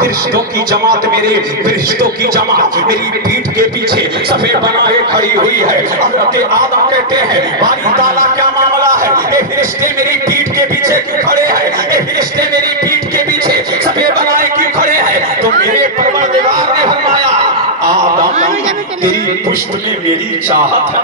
فرشتوں کی جماعت میرے فرشتوں کی جماعت میری پیٹھ کے پیچھے صفے بنائے کھڑی ہوئی ہے. حضرت آدم کہتے ہیں باری تعالیٰ کیا معاملہ ہے, اے فرشتے میری پیٹھ کے پیچھے کیوں کھڑے ہیں, اے فرشتے میری پیٹھ کے پیچھے صفے بنائے کیوں کھڑے ہیں. تو میرے پروردگار نے فرمایا آدم تیری پشت میں میری چاہت ہے.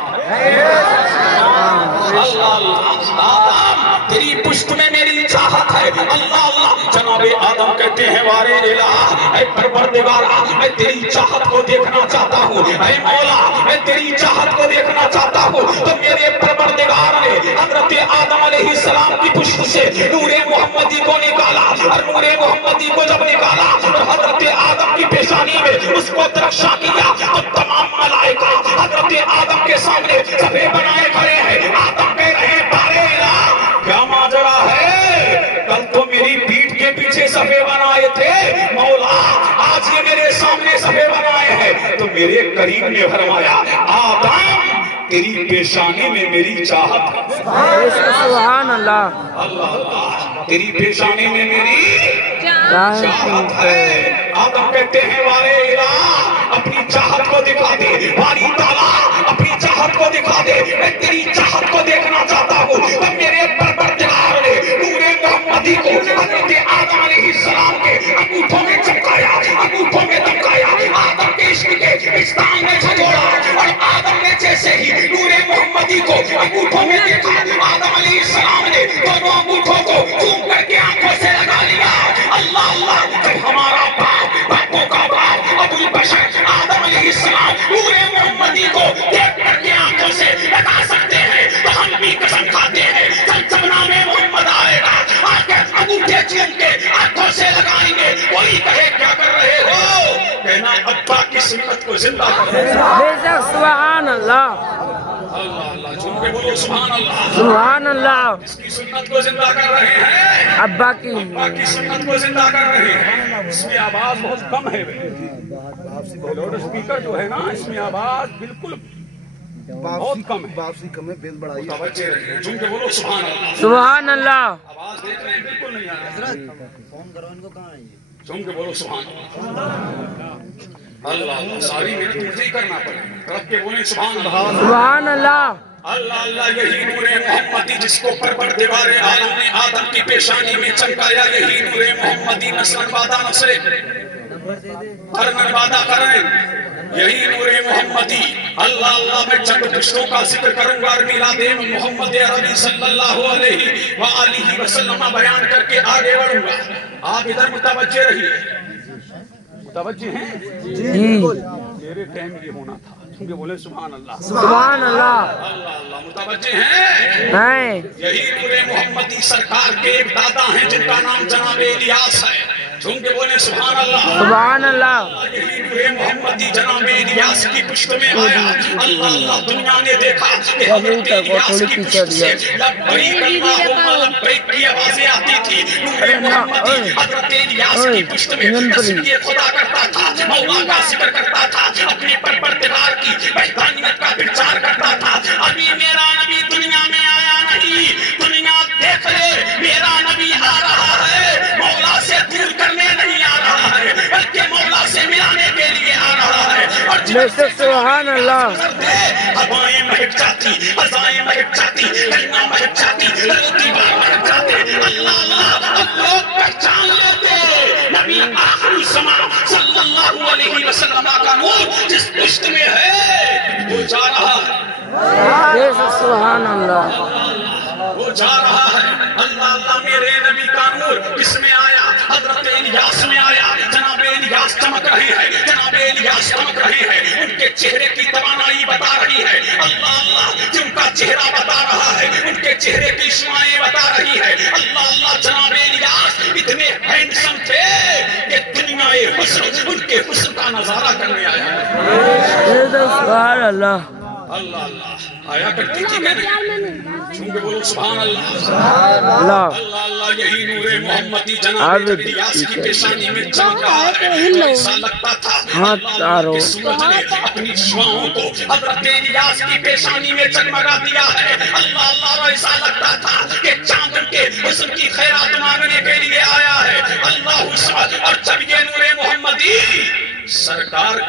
آدم تیری پشت میں میری چاہت ہے. اللہ اللہ. جناب آدم کہتے ہیں وارے الہ, اے پروردگار میں تیری چاہت کو دیکھنا چاہتا ہوں, اے مولا میں تیری چاہت کو دیکھنا چاہتا ہوں. تو میرے پروردگار نے حضرت آدم علیہ السلام کی پشت سے نور محمدی کو نکالا, اور نور محمدی کو جب نکالا تو حضرت آدم کی پیشانی میں اس کو ترشا کیا, تو تمام ملائکہ حضرت آدم کے سامنے صفے بنائے کھڑے ہیں. آدم کہہ رہے ہیں بارے الہ کیا ماجرا ہے, کل تو میری پیٹھ کے پیچھے صفے بنائے تھے مولا, آج یہ میرے سامنے صفے بنائے ہیں. تو میرے کریم نے فرمایا آدم تیری پیشانی میں میری چاہت ہے. سبحان اللہ. اللہ اللہ. تیری پیشانی میں میری چاہت ہے. آدم کہتے ہیں وارے الہ اپنی چاہت کو دکھا دے, باری تعالیٰ اپنی چاہت کو دکھا دے, میں تیری چاہت کو دیکھنا چاہتا ہوں. تو میرے پروردگار نے نور محمدی کو حضرت آدم علیہ السلام کے انگوٹھوں میں چمکایا, انگوٹھوں میں دمکایا, آدم کے عشق کے استان میں جھجوڑا, اور آدم نے جیسے ہی نور محمدی کو انگوٹھوں میں دیکھا, آدم علیہ السلام نے دونوں انگوٹھوں کو چوم کر کے آنکھوں سے لگا لیا. اللہ اللہ. جب ہمارا باپ باپوں کا باپ ابو البشر آدم علیہ السلام نور محمدی کو دیکھ کر کے آنکھوں سے لگا سکتے ہیں, تو ہم بھی قسم کھاتے ہیں جب نام محمد آئے گا آ کے انگوٹھے چوم کے آنکھوں سے لگائیں گے. کوئی کہے کیا کر رہے ہو, کہنا ابا کی سنت کو زندہ کر رہے ہیں. سبحان اللہ. اللہ اللہ. جھوم کے بولو سبحان اللہ. سبحان اللہ. اس کی سنت کو زندہ کر رہے ہیں, ابا کی ابا کی سنت کو زندہ کر رہے ہیں. اس میں آواز بہت کم ہے, لاؤڈ اسپیکر جو ہے نا اس میں آواز بالکل بہت کم ہے, واپسی کم ہے, بیل بڑھائی. توجہ رکھیں. جھوم کے بولو سبحان اللہ. سبحان اللہ. آواز دیکھ رہے ہیں بالکل نہیں آ رہا. فون کرو ان کو, کہاں ہے یہ؟ جھوم کے بولو سبحان اللہ. اللہ اللہ. ساری محنت مجھے ہی کرنا پڑے, رب کے بولیں سبحان اللہ. سبحان اللہ. اللہ اللہ. یہی نور محمدی جس کو پروردگار عالم نے آدم کی پیشانی میں چمکایا, یہی نور محمدی نسل وعدہ نسل کرن وعدہ کرن, یہی نور محمدی. اللہ اللہ. میں چند پشتوں کا ذکر کروں گا, میلاد محمد عربی صلی اللہ علیہ وآلہ وسلم بیان کر کے آگے بڑھوں گا. آپ ادھر متوجہ رہیے. متوجہ ہیں جی. میرے ٹائم یہ ہونا تھا. کیونکہ بولے سبحان اللہ. سبحان اللہ. اللہ اللہ. متوجہ ہیں. نہیں. یہی نور محمدی سرکار کے ایک دادا ہیں جن کا نام جناب الیاس ہے. جھوم کے بولے سبحان اللہ. سبحان اللہ. یہی نور محمدی جناب الیاس کی پشت میں آیا. اللہ اللہ. دنیا نے دیکھا کہ حضرت الیاس کی پشت سے لبیک اللہم لبیک کی آوازیں آتی تھی. نور محمدی حضرت الیاس کی پشت میں تسبیح خدا کرتا تھا, مولا کا ذکر کرتا تھا, اپنے پروردگار کی وحدانیت کا پرچار کرتا تھا. ابھی میرا نبی دنیا میں آیا نہیں, دنیا دیکھ لے میرا نبی آ رہا ہے, مولا سے دور کرنے نہیں آ رہا ہے بلکہ مولا سے ملانے کے لیے آ رہا ہے. اور سبحان اللہ. ہوائیں مہک جاتی, فضائیں مہک جاتی, کلمہ مہک جاتی, دیوار مہک جاتے. اللہ اللہ. اب لوگ پہچان لیتے نبی آخری زمان صلی اللہ علیہ وسلم کا نور جس پشت میں ہے وہ جا رہا ہے. سبحان اللہ. وہ جا رہا ہے. اللہ اللہ. میرے نبی کا نور کس میں آیا, حضرت الیاس میں آیا. جناب الیاس چمک رہے ہیں, جناب الیاس چمک رہے ہیں. ان کے چہرے کی توانائی بتا رہی ہے. اللہ اللہ. جن کا چہرہ بتا رہا ہے, ان کے چہرے کی شعاعیں بتا رہی ہے. اللہ اللہ. جناب الیاس اتنے ہینڈسم تھے کہ دنیا حسن ان کے حسن کا نظارہ کرنے آیا. سبحان اللہ. اللہ اللہ. آیا کرتی تھی کہ نہیں, چونکہ بولو سبحان اللہ. اللہ. اللہ اللہ. یہی نور محمدی جناب الیاس کی پیشانی میں چمک رہا ہے. ایسا لگتا تھا اللہ کے سورج نے اپنی شعاعوں کو حضرت الیاس کی پیشانی میں جگمگا دیا ہے. اللہ اللہ. ایسا لگتا تھا کہ چاند کے حسن کی خیرات مانگنے کے لیے آیا ہے. اللہ. اور جب یہ نور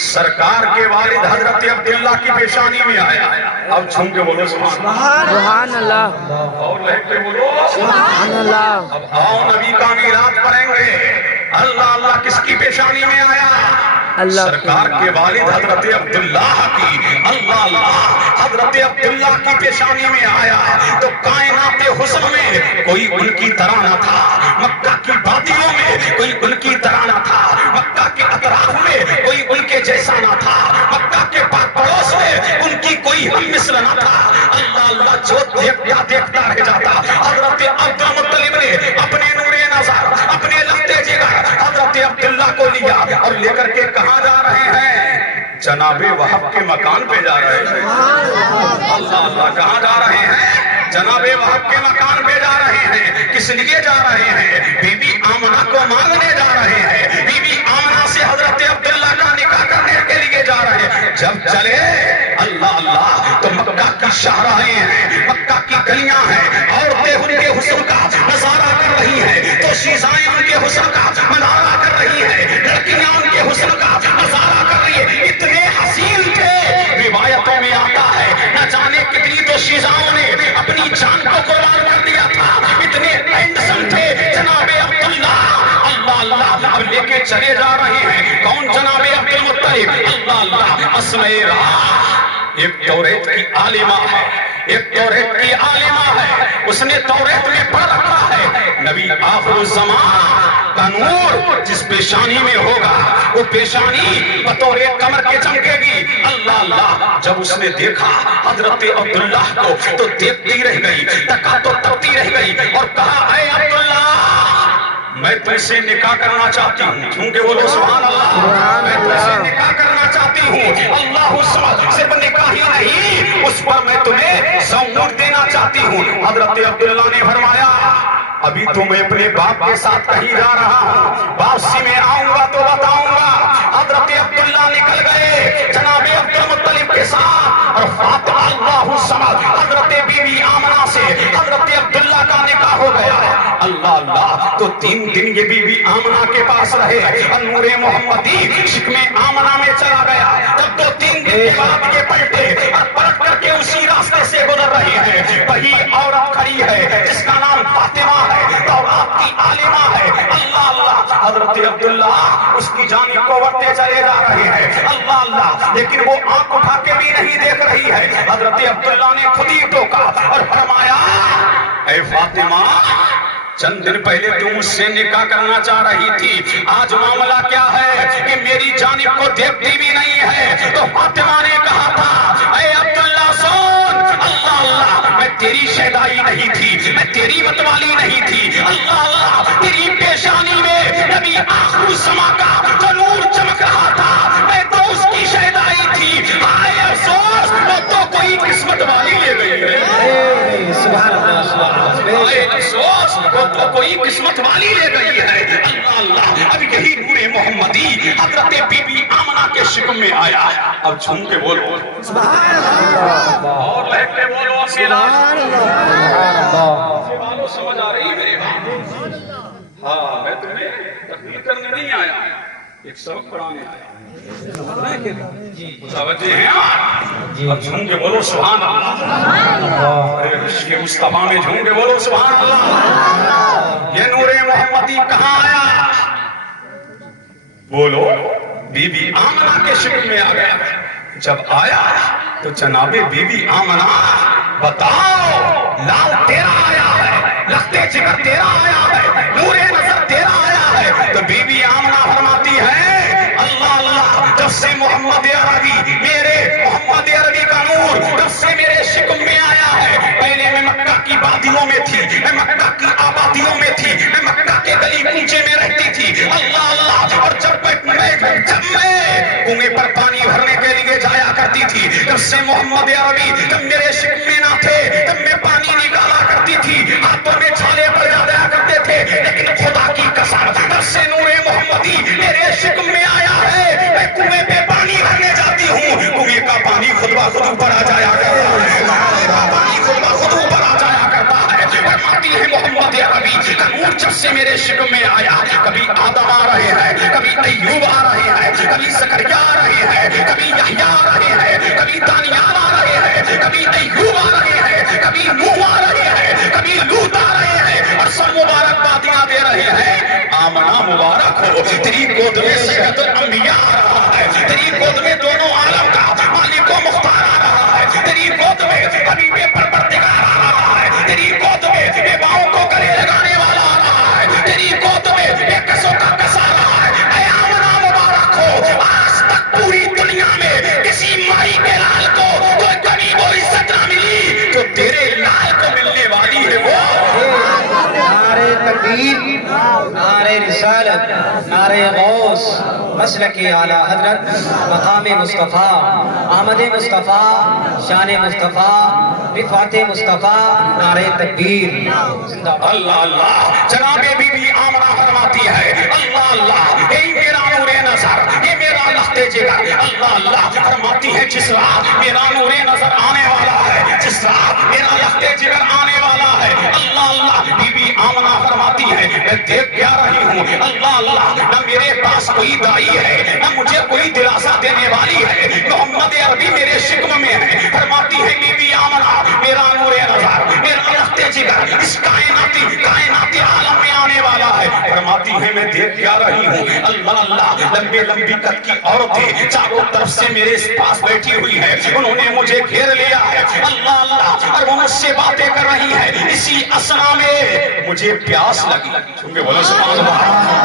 سرکار کے والد حضرت عبداللہ کی پیشانی میں آیا. اب چھوم کے بولو سبحان اللہ. سبحان اللہ. اور لہک کے بولو سبحان اللہ. اب آؤ نبی کا میلاد پڑھیں گے. اللہ اللہ کس کی پیشانی میں آیا؟ اللہ سرکار کے والد حضرت عبداللہ کی. اللہ اللہ حضرت عبداللہ کی پیشانی میں آیا تو کائنات حسن میں کوئی ان کی طرح نہ تھا. مکہ کی وادیوں میں کوئی ان کی طرح نہ تھا. مکہ کے اطراف میں کوئی ان کے جیسا نہ تھا. مکہ کے پاک پڑوس میں ان کی کوئی ہم مثل نہ تھا. اللہ اللہ جو دیکھتا رہ جاتا. حضرت عبد المطلب نے اپنے نور نظر اپنے لگتے جگر حضرت عبداللہ کو لیا اور لے کر کے کہاں جا رہے ہیں؟ جناب وہب کے مکان پہ جا رہے ہیں. اللہ اللہ کہاں جا رہے ہیں؟ جناب وہب کے مکان پہ جا رہے ہیں. کس لیے جا رہے ہیں؟ بی بی آمنہ کو مانگنے جا رہے ہیں. بی بی آمنہ سے حضرت عبداللہ کا نکاح کرنے کے لیے جا رہے ہیں. جب چلے اللہ اللہ تو مکہ کی شاہراہیں ہیں, مکہ کی گلیاں ہیں, عورتیں ان کے حسن کا نظارہ کر رہی ہیں, تو شیزائیں ان کے حسن کا نظارہ کر رہی ہیں, لڑکیاں ان کے حسن کا نظارہ کر رہی ہیں. اتنے حسین تھے, روایتوں میں آتا ہے نہ جانے کتنی تو شیزاؤں نے اپنی جان کو قربان کر دیا تھا. اتنے ہینڈسم تھے جناب عبداللہ. اللہ اللہ اب لے کے چلے جا رہے ہیں. کون؟ جناب عبد المطلب. اللہ اللہ اسماء راہ ایک توریت کی عالمہ ہے, ایک توریت کی عالمہ ہے. اس نے توریت میں پڑھ رکھا ہے نبی آخر الزمان کا نور جس پیشانی میں ہوگا وہ پیشانی بطور کمر کے چمکے گی. اللہ اللہ جب اس نے دیکھا حضرت عبداللہ کو تو دیکھتی رہ گئی, تکا تو تکتی رہ گئی اور کہا اے عبداللہ میں تم سے نکاح کرنا چاہتی ہوں. کیونکہ بولو سبحان اللہ. میں تم سے نکاح کرنا چاہتی ہوں. اللہ سبحان صرف نکاح ہی نہیں, اس پر میں تمہیں زوجہ دینا چاہتی ہوں. حضرت عبداللہ نے فرمایا ابھی تو میں اپنے باپ کے ساتھ کہیں جا رہا ہوں, واپسی میں آؤں گا تو بتاؤں گا. حضرت عبداللہ نکل گئے جناب عبد المطلب کے ساتھ اور فاطمہ اللہ الصمد حضرت بی بی آمنہ سے حضرت عبداللہ کا نکاح ہو گیا. اللہ اللہ تو 3 دن یہ بی بی آمنہ کے پاس رہے اور نور محمدی شکم آمنہ میں چلا گیا. جب تو 3 دن کے بعد یہ پلٹے اور پلٹ کر کے اسی راستے سے گزر رہی ہے, وہی عورت کھڑی ہے جس کا نام فاطمہ ہے, تورات کی عالمہ ہے. اللہ اللہ حضرت عبداللہ اس کی جانب کو بڑھتے چلے جا رہے ہیں. اللہ اللہ لیکن وہ آنکھ اٹھا کے بھی نہیں دیکھ رہی ہے. حضرت عبداللہ نے خود ہی ٹوکا اور فرمایا اے فاطمہ چند دن پہلے تم مجھ سے نکاح کرنا چاہ رہی تھی, آج معاملہ کیا ہے کہ میری جانب کو دیکھتی بھی نہیں ہے؟ تو فاطمہ نے کہا تھا اے عبداللہ سن, اللہ اللہ میں تیری شہدائی نہیں تھی, میں تیری متوالی نہیں تھی. اللہ اللہ تیری پیشانی میں نبی آخر الزمان کا جو نور چمک رہا تھا, میں تو اس کی شہدائی تھی. ہائے افسوس وہ تو کوئی قسمت والی لے گئی ہے. ہائے افسوس وہ تو کوئی قسمت والی لے گئی ہے. اللہ اللہ اب یہی نور محمدی حضرت بی بی آمنہ کے شکم میں آیا. اب جھوم کے بولو سبحان اللہ اور لہک کے بولو سبحان اللہ. سمجھ آ رہی ہے میرے بات؟ ہاں میں تمہیں تقریر کرنے نہیں آیا, ایک سبق پڑھانے آیا. متوجہ ہیں آپ؟ اب جھوم کے بولو سبحان اللہ. عشق مصطفیٰ میں جھوم کے بولو سبحان اللہ. یہ نور محمدی کہاں آیا؟ بولو بی بی آمنہ کے شکل میں آ گیا. جب آیا تو جناب بی بی آمنہ بتاؤ لال تیرا آیا ہے, لختے جگر تیرا آیا ہے, نور نظر تیرا آیا ہے. تو بی بی آمنہ فرماتی ہے اللہ اللہ جب سے محمد عربی میرے محمد عربی کا نور جب سے میرے شکم میں آیا ہے, پہلے میں مکہ کی وادیوں میں تھی, میں مکہ کی آبادیوں میں تھی, میں مکہ کے گلی کوچے میں رہتی تھی. اللہ اللہ اور جب میں کنویں پر پانی بھرنے کے لیے جایا کرتی تھی, جب سے محمد عربی جب میرے شکم میں نہ تھے تب میں پانی نکالا کرتی تھی, ہاتھوں میں چھالے پڑ جایا کرتے تھے. لیکن خدا کی قسم جب سے نور محمدی میرے شکم میں آیا ہے, میں کنویں پہ پانی بھرنے جاتی ہوں, کنویں کا پانی خود بخود اوپر آ جایا کرتا ہے, پانی خود بخود اوپر آ جایا کرتا ہے. فرماتی ہے محمد عربی کا نور جب سے میرے شکم میں آیا. کبھی آدم آ رہے ہیں, کبھی ایوب آ رہے ہیں, کبھی زکریا آ رہے ہیں, کبھی یحییٰ آ رہے ہیں, کبھی دانیال آ رہے ہیں, کبھی ایوب آ رہے ہیں, کبھی نوح آ رہے ہیں, کبھی لوط آ رہے ہیں, اور سب مبارکبادیاں دے رہے ہیں. آمنہ مبارک ہو, تیری گود میں سید الانبیاء آ رہا ہے, تیری گود میں دونوں عالم کا مالک و مختار آ رہا ہے, تیری گود میں حبیب پروردگار آ رہا ہے, تیری گود میں بیواؤں کو گلے لگانے والا آ رہا ہے, تیری گود میں بے کسوں کا کس آ رہا ہے. اے آمنہ مبارک ہو, آج تک پوری دنیا میں کسی مائی کے لال کو کوئی کمی وہ عزت نہ ملی جو تیرے لال کو ملنے والی ہے. وہ نعرے تکبیر, نعرے رسالت, نعرے غوث, مسلک اعلیٰ حضرت, مقام مصطفیٰ, احمد مصطفیٰ, شان مصطفیٰ, رفعت مصطفیٰ, نعرے تکبیر. اللہ اللہ. جناب بی بی آمنہ فرماتی ہے, اللہ اللہ, یہی میرا نور نظر, یہ میرا لخت جگر. اللہ اللہ فرماتی ہے, جس رات میرا نور نظر آنے والا ہے, جس رات میرا لخت جگر آنے والا ہے. اللہ اللہ. بی بی آمنہ فرماتی ہے, میں دیکھ کیا رہی ہوں, اللہ اللہ, نہ میرے پاس کوئی دائی ہے, نہ مجھے کوئی دلاسا دینے والی ہے. محمد عربی میرے شکم میں ہے. فرماتی ہے بی بی آمنہ, میرا نور نظر, میرا لخت جگر اس کائناتی عالم میں آنے والا ہے. فرماتی ہے, میں دیکھ کیا رہی ہوں, اللہ اللہ, لمبے لمبی قد کی عورتیں چاروں طرف سے میرے پاس بیٹھی ہوئی ہے, انہوں نے مجھے گھیر لیا ہے. اللہ اللہ, اور وہ مجھ سے باتیں کر رہی ہے. اسی اسنا میں مجھے پیاس لگی. چونکہ بولو سبحان اللہ.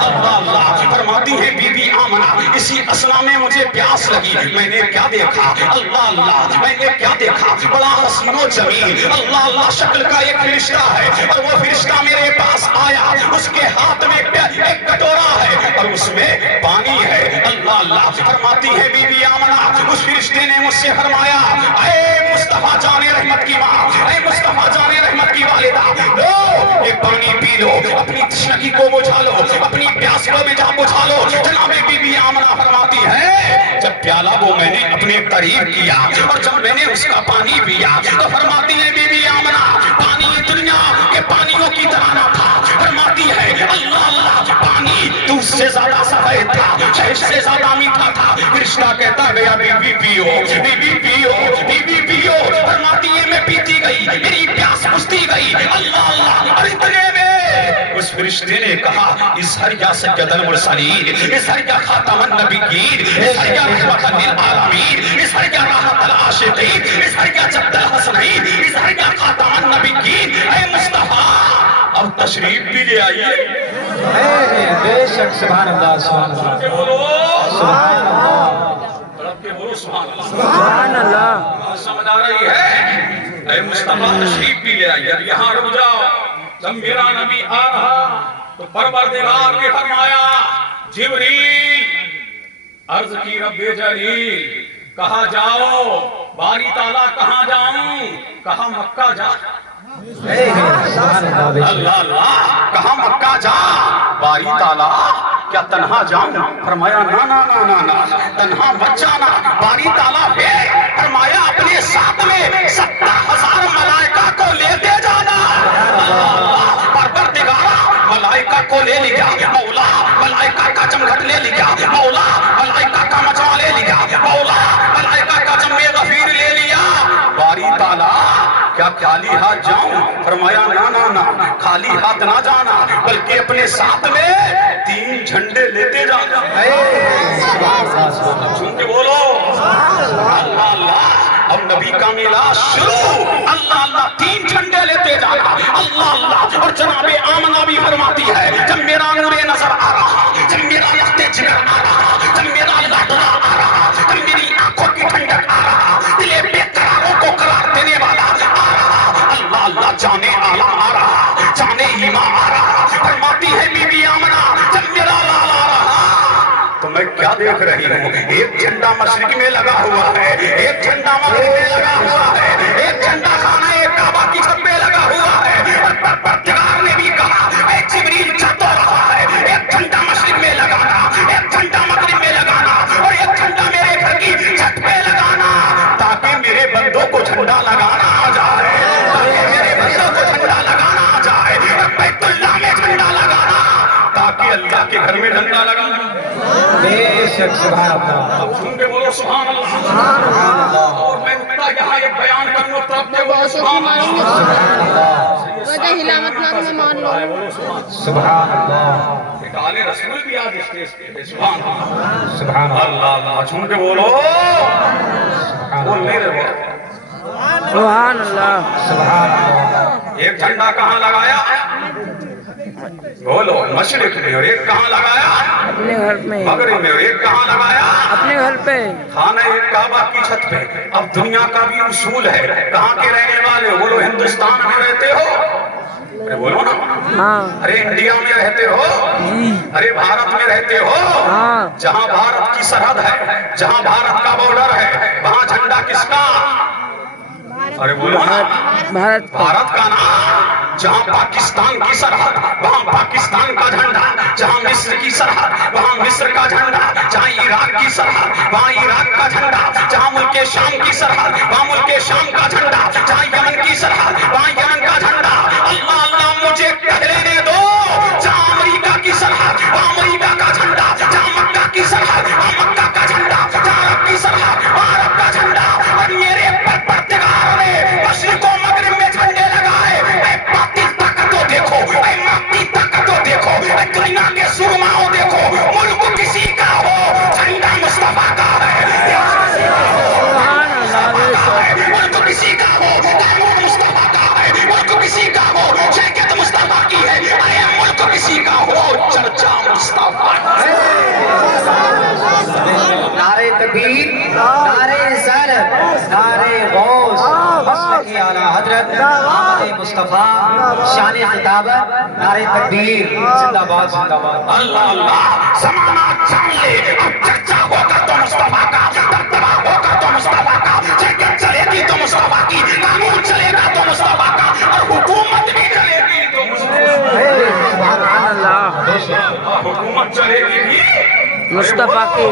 اللہ اللہ فرماتی ہے بی بی آمنہ, اسی اسنا میں مجھے پیاس لگی. میں نے کیا دیکھا, اللہ اللہ, میں نے کیا دیکھا, بڑا حسین و جمیل, اللہ اللہ, شکل کا ایک فرشتہ ہے, اور وہ فرشتہ میرے پاس آیا. اس کے ہاتھ میں ایک کٹورا ہے اور اس میں پانی ہے. اللہ اللہ فرماتی ہے بی بی آمنہ, اس فرشتے نے مجھ سے فرمایا, اے مصطفیٰ جان رحمت کی ماں, اے مصطفیٰ جان رحمت کی والدہ, لو یہ پانی پی لو, اپنی تشنگی کو بجھا لو, اپنی پیاس کو بھی بجھا لو. جناب بی بی آمنہ فرماتی ہے, جب پیالہ وہ میں نے اپنے قریب کیا اور جب میں نے اس کا پانی پیا تو فرماتی ہے بی بی آمنہ, پانی دنیا کے پانیوں کی طرح نہ تھا. فرماتی ہے, اللہ اللہ, پانی دودھ سے زیادہ سفید تھا, شہد سے زیادہ میٹھا تھا. فرشتہ کہتا گیا, بی بی پیو, بی بی پیو, بی بی پیو. فرماتی ہے, میں پیتی گئی, میری پیاس بجھتی گئی. اللہ اللہ, اور اتنے میں اس فرشتے نے کہا, اظہر سید المرسلین, اظہر خاتم النبیین, اظہر رحمت للعالمین, اظہر راحت العاشقین, اظہر جد الحسنین, اظہر خاتم النبیین. اے مصطفیٰ, اب تشریف بھی لے آئیے. بے شک, سبحان اللہ, سبحان اللہ, سبحان اللہ, رب کے بولو سبحان اللہ. سبحان اللہ. سمجھ آ رہی ہے, اے مصطفیٰ تشریف بھی لے آئیے. یہاں رک جاؤ. جب میرا نبی آ رہا تو پروردگار نے فرمایا, جبریل, عرض کی رب جلیل, کہا جاؤ. باری تعالیٰ, کہاں جاؤں, کہا مکہ جا. اللہ اللہ, کہا مکہ جا. باری تعالیٰ, کیا تنہا جاؤں؟ فرمایا, نا نا نا نا نا, تنہا مت جانا. باری تعالیٰ بے فرمایا, اپنے ساتھ میں 70,000 ملائکہ کو لیتے جانا. اللہ اللہ, پروردگار ملائکہ کو لے لیا, مولا ملائکہ کا جمگھٹ لے لیا, مولا ملائکہ کا مجمع لے لیا, مولا ملائکہ کا جمع غفیر لے لیا. باری تعالیٰ, کیا خالی ہاتھ جاؤں؟ فرمایا, نا نا نا, خالی ہاتھ نہ جانا, بلکہ اپنے ساتھ میں 3 جھنڈے لیتے جانا. سن کے بولو اللہ اللہ. اب نبی کا میلاد شروع. اللہ اللہ, 3 جھنڈے لیتے جانا. اللہ اللہ. اور جناب آمنہ بھی فرماتی ہے, جب میرا نور نظر آ رہا, جب میرا لخت جگر آ رہا, جب میرا لاڈلا آ رہا, جب میری آنکھوں کی ٹھنڈک آ رہا, دل بے قراروں کو قرار دینے والا آ رہا. اللہ اللہ, جانے آلہ آ رہا, جانے ایماں آ رہا. فرماتی ہے بی بی آمنہ, جب میرا لال آ رہا تو میں کیا دیکھ رہی ہوں, ایک جھنڈا مشرق میں لگا ہوا ہے, ایک جھنڈا مغرب میں لگا ہوا ہے, ایک جھنڈا خانہ کعبہ کی چھت میں لگا ہوا ہے. اور پروردگار نے بھی کہا, اے جبریل, جا تو رہا ہے, ایک جھنڈا مشرق میں لگانا, ایک جھنڈا مغرب میں لگانا, اور ایک جھنڈا میرے گھر کی چھت پہ لگانا, تاکہ میرے بندوں کو جھنڈا لگانا آ جائے, تاکہ میرے بندوں کو جھنڈا لگانا آ جائے, اور بیت اللہ میں جھنڈا لگانا کے گھر میں جھنڈا لگا بے شک سبحان اللہ اب سن کے بولو سبحان اللہ اور میں نقطہ یہاں ایک بیان کروں تو آپ کے بولو سبحان اللہ وجہ ہلامت نہ میں مان لو سبحان اللہ ایک آل رسول بھی آج اسٹیج پہ سبحان اللہ سبحان اللہ اللہ سن کے بولو بول نہیں رہے سبحان اللہ سبحان اللہ ایک جھنڈا کہاں لگایا بولو مشرق میں اور ایک کہاں لگایا اپنے گھر میں مغرب میں اور ایک کہاں لگایا اپنے گھر پہ خانہ کعبہ کی چھت پہ اب دنیا کا بھی اصول ہے کہاں کے رہنے والے ہو بولو ہندوستان میں رہتے ہو ارے بولو نا ہاں ارے انڈیا میں رہتے ہو جی ارے بھارت میں رہتے ہو ہاں جہاں بھارت کی سرحد ہے جہاں بھارت کا بارڈر ہے وہاں جھنڈا کس کا ارے بولو نا بھارت کا بھارت کا نام جہاں پاکستان کی سرحد وہاں پاکستان کا جھنڈا جہاں مصر کی سرحد وہاں مصر کا جھنڈا جہاں عراق کی سرحد وہاں عراق کا جھنڈا جہاں ملک شام کی سرحد وہاں ملک شام کا جھنڈا جہاں یمن کی سرحد وہاں یمن کا جھنڈا اللہ اللہ مجھے کہہ لینے دو جہاں امریکہ کی سرحد وہاں امریکہ کا جھنڈا جہاں مکہ کی سرحد وہاں مکہ کا جھنڈا جہاں عرب کی سرحد وہاں عرب کا جھنڈا اور میرے پروردگار نے مشرق و مغرب میں جھنڈے لگائے اے باطل طاقتوں دیکھو اے مادی طاقتوں دیکھو اے دنیا کے سرماؤں دیکھو ملک کسی کا ہو جھنڈا مصطفیٰ کا ہے سبحان اللہ بے شک ملک کسی کا ہو تیمور مصطفیٰ کا ہے ملک کسی کا ہو شیکت مصطفیٰ کی ہے اے ملک کسی کا ہو چرچا مصطفیٰ نعرے تکبیر نعرے رسالت نعرے غوث مسلک اعلیٰ حضرت محمد مصطفیٰ شان خطابت نعرے تکبیر زندہ باد زندہ باد اللہ اللہ زمانہ جان لے اب چرچا ہوگا تو مصطفیٰ کا دبدبا ہوگا تو مصطفیٰ کا جنگت چلے گی تو مصطفیٰ کی قانون چلے گا تو مصطفیٰ کا اور حکومت بھی چلے گی تو سبحان اللہ حکومت چلے گی مصطفیٰ کی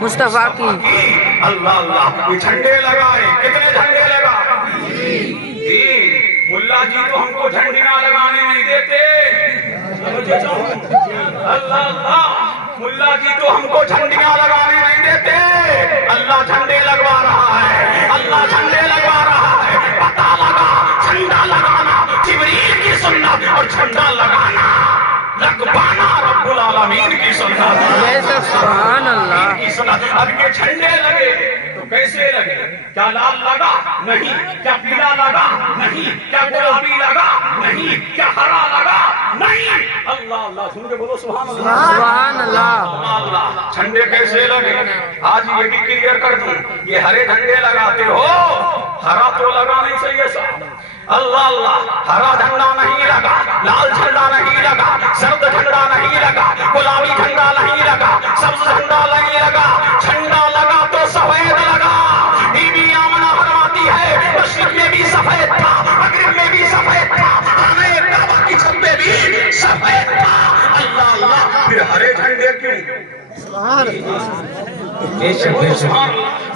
مصطفیٰ کی اللہ اللہ یہ جھنڈے لگائے کتنے جھنڈے لگا ملا جی تو ہم کو جھنڈیاں لگانے نہیں دیتے اللہ اللہ ملا جی تو ہم کو جھنڈیاں لگانے نہیں دیتے اللہ جھنڈے لگوا رہا ہے اللہ جھنڈے لگوا رہا ہے پتہ لگا جھنڈا لگانا جبریل کی سنت اور جھنڈا لگانا لگوانا رب العالمین کی سنت بے شک سبحان اللہ کی سنت اب یہ جھنڈے لگے تو کیسے لگے کیا لال لگا نہیں کیا پیلا لگا نہیں کیا گلابی لگا نہیں کیا ہرا لگا نہیں اللہ اللہ سن کے بولو سبحان اللہ سبحان اللہ اللہ جھنڈے کیسے لگے آج یہ بھی کلیئر کر دوں یہ ہرے جھنڈے لگاتے ہو ہرا تو لگا نہیں صحیح صاحب اللہ اللہ ہرا جھنڈا نہیں لگا لال جھنڈا نہیں لگا زرد جھنڈا نہیں لگا گلابی جھنڈا نہیں لگا سبز جھنڈا نہیں لگا جھنڈا لگا تو سفید لگا بی بی آمنہ فرماتی ہے مشرق میں بھی سفید تھا مغرب میں بھی سفید تھا خانہ کعبہ کی چھت پہ بھی سفید تھا اللہ اللہ پھر ہرے جھنڈے کیوں بے شک بے شک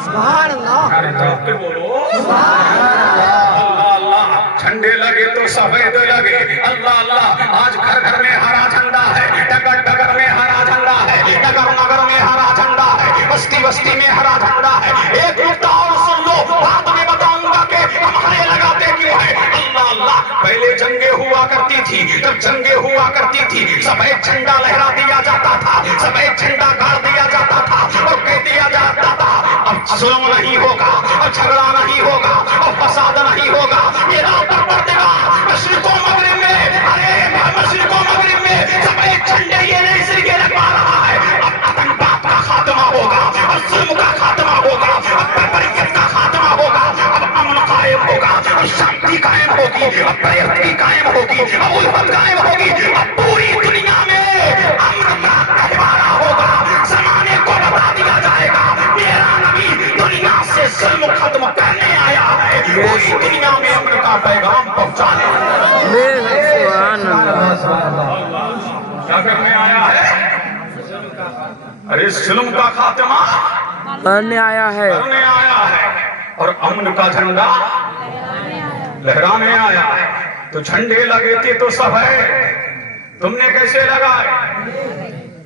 سبحان اللہ بولو اللہ اللہ جھنڈے لگے تو سفید لگے اللہ اللہ آج گھر گھر میں ہرا جھنڈا ہے ڈگر ڈگر میں ہرا جھنڈا ہے نگر نگر میں ہرا جھنڈا ہے بستی بستی میں ہرا جھنڈا ہے ایک نقطہ اور سن لو بعد میں بتاؤں گا کہ ہم ہرے لگاتے کیوں ہیں اللہ اللہ پہلے جنگیں ہوا کرتی تھی جب جنگیں ہوا کرتی تھی سفید جھنڈا لہرا دیا جاتا تھا سفید جھنڈا گاڑ دیا جاتا تھا اور کہہ دیا جاتا تھا اب ظلم نہیں ہوگا اور جھگڑا نہیں ہوگا اور فساد نہیں ہوگا یہ رات پردگار مشرق و مغرب میں ارے مشرق و مغرب میں سفید جھنڈے یہ نہیں صرف یہ لگوا رہا ہے اب آتنکواد کا خاتمہ ہوگا اور ظلم کا خاتمہ ہوگا اب بربریت کا خاتمہ ہوگا اب امن قائم ہوگا اور شانتی قائم ہوگی اب برابری قائم ہوگی اب الفت قائم ہوگی اب پوری دنیا میں امن کا کہوارہ ہوگا زمانے کو بتا دیا جائے گا میرا نبی دنیا سے ظلم ختم کرنے آیا ہے پوری دنیا میں امن کا پیغام پہنچانے بے شک سبحان اللہ کیا کرنے آیا ہے ارے ظلم کا خاتمہ کرنے آیا ہے کرنے آیا ہے اور امن کا جھنڈا لہرانے آیا ہے تو جھنڈے لگے تھے تو سب ہے تم نے کیسے لگائے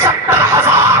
70,000